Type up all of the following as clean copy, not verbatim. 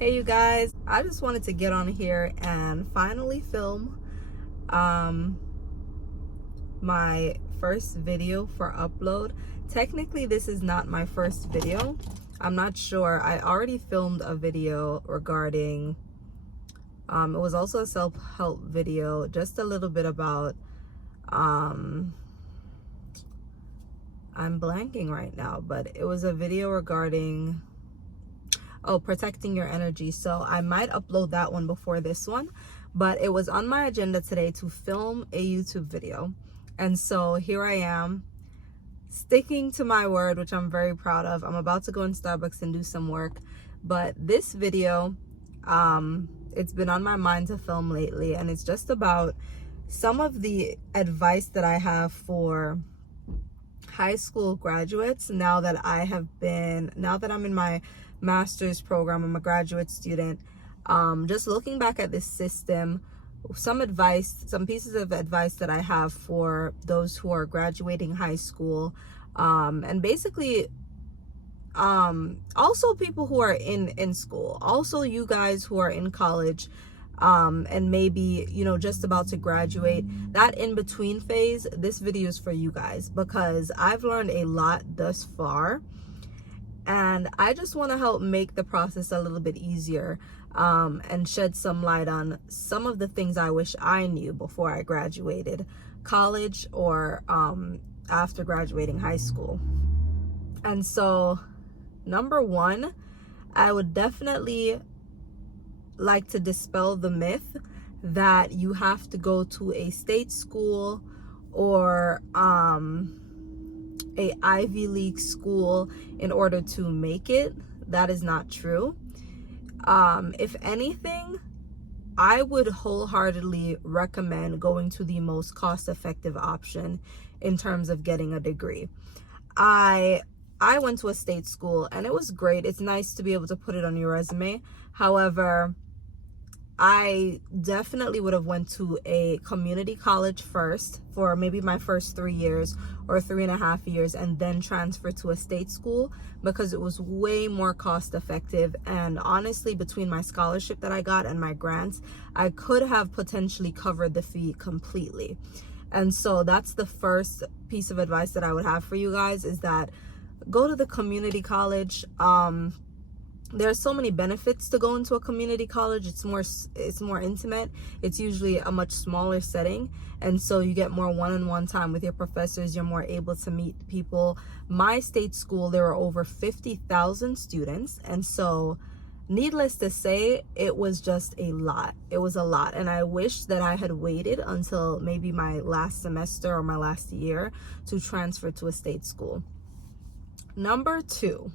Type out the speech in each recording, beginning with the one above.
Hey you guys, I just wanted to get on here and finally film my first video for upload. Technically this is not my first video. I'm not sure. I already filmed a video regarding it was also a self-help video, just a little bit about I'm blanking right now, but it was a video regarding protecting your energy. So I might upload that one before this one, but it was on my agenda today to film a YouTube video, and so here I am, sticking to my word, which I'm very proud of. I'm about to go in Starbucks and do some work, but this video it's been on my mind to film lately, and it's just about some of the advice that I have for high school graduates now that I'm in my master's program. I'm a graduate student. Just looking back at this system, some pieces of advice that I have for those who are graduating high school, and basically also people who are in school, also you guys who are in college, and maybe just about to graduate, that in between phase. This video is for you guys because I've learned a lot thus far, and I just want to help make the process a little bit easier, and shed some light on some of the things I wish I knew before I graduated college or after graduating high school. And so, number one, I would definitely like to dispel the myth that you have to go to a state school or a Ivy League school in order to make it. That is not true. If anything, I would wholeheartedly recommend going to the most cost-effective option in terms of getting a degree. I went to a state school and it was great. It's nice to be able to put it on your resume. However, I definitely would have went to a community college first for maybe my first 3 years or 3.5 years, and then transfer to a state school because it was way more cost effective. And honestly, between my scholarship that I got and my grants, I could have potentially covered the fee completely. And so that's the first piece of advice that I would have for you guys, is that go to the community college. There are so many benefits to going to a community college. It's more intimate. It's usually a much smaller setting, and so you get more one-on-one time with your professors. You're more able to meet people. My state school, there were over 50,000 students, and so needless to say, it was just a lot. It was a lot, and I wish that I had waited until maybe my last semester or my last year to transfer to a state school. Number two,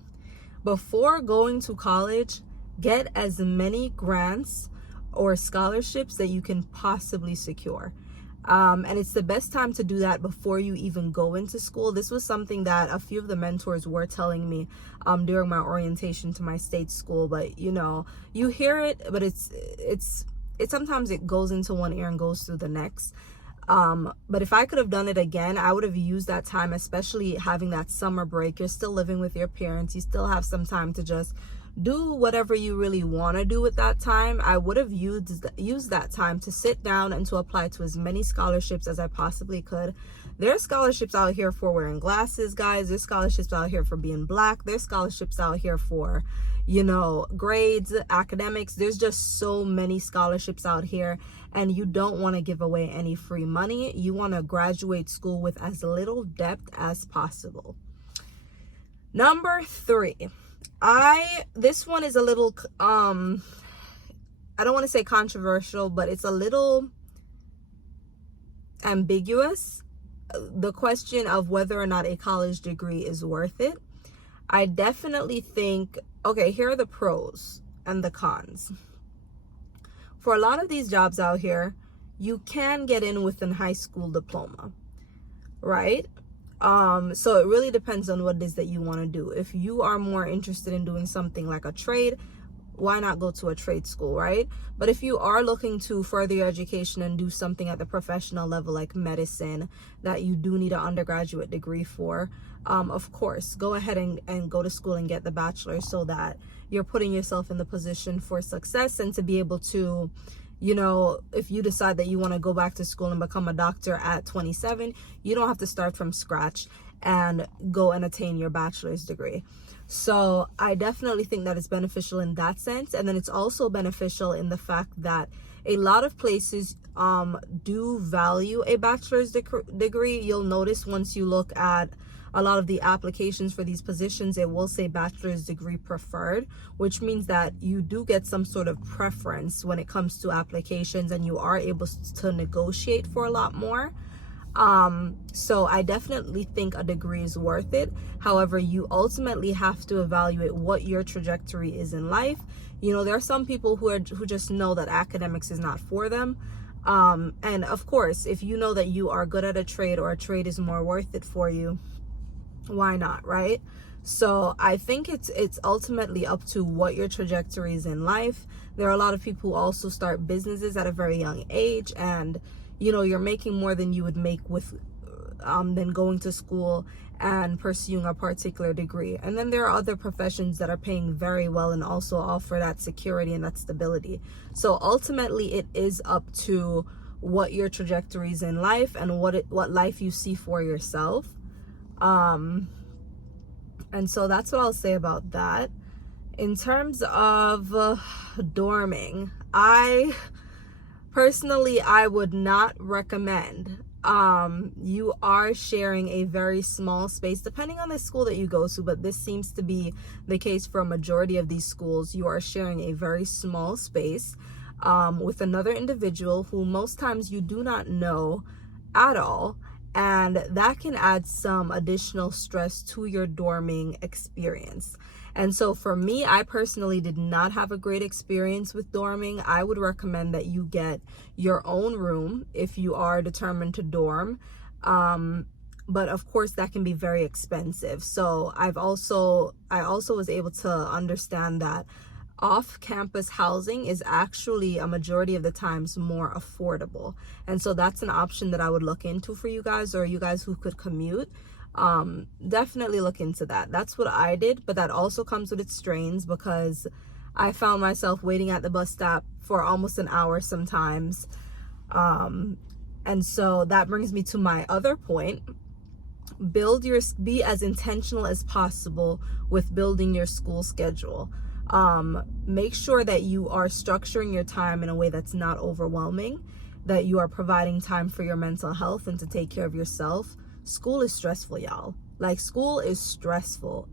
before going to college, get as many grants or scholarships that you can possibly secure. And it's the best time to do that before you even go into school. This was something that a few of the mentors were telling me during my orientation to my state school. But you hear it, but it's sometimes it goes into one ear and goes through the next. But if I could have done it again, I would have used that time, especially having that summer break. You're still living with your parents. You still have some time to just do whatever you really want to do with that time. I would have used that time to sit down and to apply to as many scholarships as I possibly could. There's scholarships out here for wearing glasses, guys. There's scholarships out here for being black. There's scholarships out here for grades, academics. There's just so many scholarships out here, and you don't want to give away any free money. You want to graduate school with as little debt as possible. Number three, this one is a little I don't want to say controversial, but it's a little ambiguous. The question of whether or not a college degree is worth it. I definitely think, okay, here are the pros and the cons. For a lot of these jobs out here, you can get in with a high school diploma, right? So it really depends on what it is that you want to do. If you are more interested in doing something like a trade, why not go to a trade school, right? But if you are looking to further your education and do something at the professional level like medicine that you do need an undergraduate degree for, of course, go ahead and go to school and get the bachelor's, so that you're putting yourself in the position for success and to be able to, you know, if you decide that you want to go back to school and become a doctor at 27, you don't have to start from scratch and go and attain your bachelor's degree. So I definitely think that it's beneficial in that sense. And then it's also beneficial in the fact that a lot of places do value a bachelor's degree. You'll notice once you look at a lot of the applications for these positions, it will say bachelor's degree preferred, which means that you do get some sort of preference when it comes to applications, and you are able to negotiate for a lot more. So I definitely think a degree is worth it. However, you ultimately have to evaluate what your trajectory is in life. You know, there are some people who just know that academics is not for them. And of course, if you know that you are good at a trade, or a trade is more worth it for you, why not, right? So I think it's ultimately up to what your trajectory is in life. There are a lot of people who also start businesses at a very young age, and you know, you're making more than you would make with than going to school and pursuing a particular degree. And then there are other professions that are paying very well and also offer that security and that stability. So ultimately, it is up to what your trajectory is in life and what life you see for yourself. And so that's what I'll say about that. In terms of dorming, personally, I would not recommend. You are sharing a very small space, depending on the school that you go to, but this seems to be the case for a majority of these schools. You are sharing a very small space with another individual who most times you do not know at all. And that can add some additional stress to your dorming experience. And so for me, I personally did not have a great experience with dorming. I would recommend that you get your own room if you are determined to dorm. But of course, that can be very expensive. So I also was able to understand that off-campus housing is actually a majority of the times more affordable. And so that's an option that I would look into for you guys, or you guys who could commute. Definitely look into that. That's what I did, but that also comes with its strains, because I found myself waiting at the bus stop for almost an hour sometimes. And so that brings me to my other point. Be as intentional as possible with building your school schedule. Make sure that you are structuring your time in a way that's not overwhelming, that you are providing time for your mental health and to take care of yourself. School is stressful, y'all. Like, school is stressful.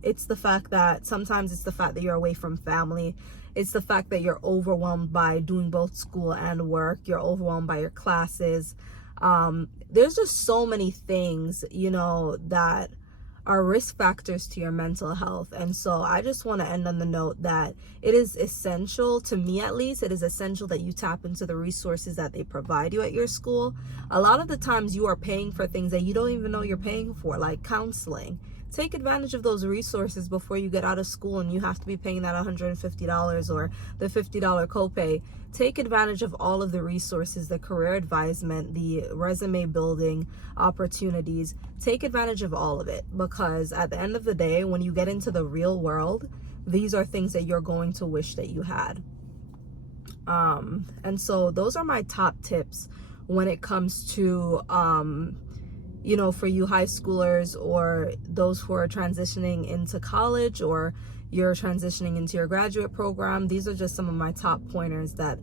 Sometimes it's the fact that you're away from family. It's the fact that you're overwhelmed by doing both school and work. You're overwhelmed by your classes. There's just so many things, you know, that are risk factors to your mental health. And so I just want to end on the note that it is essential, to me at least, it is essential that you tap into the resources that they provide you at your school. A lot of the times you are paying for things that you don't even know you're paying for, like counseling. Take advantage of those resources before you get out of school and you have to be paying that $150 or the $50 copay. Take advantage of all of the resources, the career advisement, the resume building opportunities. Take advantage of all of it, because at the end of the day, when you get into the real world, these are things that you're going to wish that you had. And so those are my top tips when it comes to you know, for you high schoolers or those who are transitioning into college, or you're transitioning into your graduate program. These are just some of my top pointers that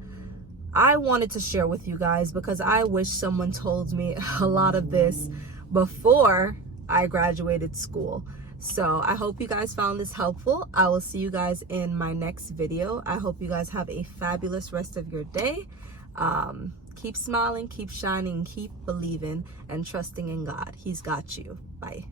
I wanted to share with you guys, because I wish someone told me a lot of this before I graduated school. So I hope you guys found this helpful. I will see you guys in my next video. I hope you guys have a fabulous rest of your day. Keep smiling, keep shining, keep believing, and trusting in God. He's got you. Bye.